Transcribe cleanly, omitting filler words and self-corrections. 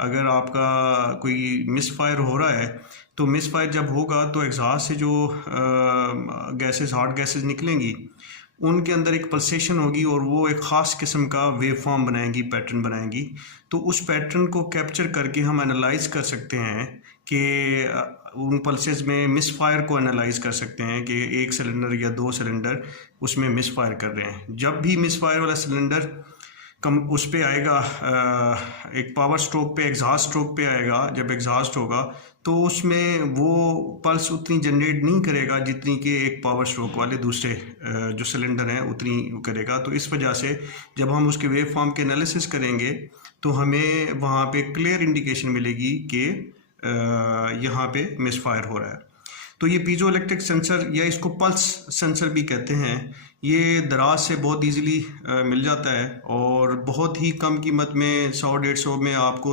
अगर आपका कोई मिसफायर हो रहा है तो मिसफायर जब होगा तो एग्जॉस्ट से जो गैसेस हॉट गैसेस निकलेंगी उनके अंदर एक पल्सेशन होगी और वो एक ख़ास किस्म का वेव फॉर्म बनाएंगी, पैटर्न बनाएंगी। तो उस पैटर्न को कैप्चर करके हम एनालाइज कर सकते हैं कि उन पल्सेस में मिसफायर को एनालाइज कर सकते हैं कि एक सिलेंडर या दो सिलेंडर उसमें मिसफायर कर रहे हैं। जब भी मिसफायर वाला सिलेंडर कम उस पे आएगा, एक पावर स्ट्रोक पे, एग्जॉस्ट स्ट्रोक पे आएगा, जब एग्जॉस्ट होगा तो उसमें वो पल्स उतनी जनरेट नहीं करेगा जितनी कि एक पावर स्ट्रोक वाले दूसरे जो सिलेंडर हैं उतनी करेगा। तो इस वजह से जब हम उसके वेव फॉर्म के एनालिसिस करेंगे तो हमें वहाँ पे क्लियर इंडिकेशन मिलेगी कि यहाँ पे मिसफायर हो रहा है। तो ये पीजो इलेक्ट्रिक सेंसर या इसको पल्स सेंसर भी कहते हैं, ये दराज से बहुत इजीली मिल जाता है और बहुत ही कम कीमत में 100-150 में आपको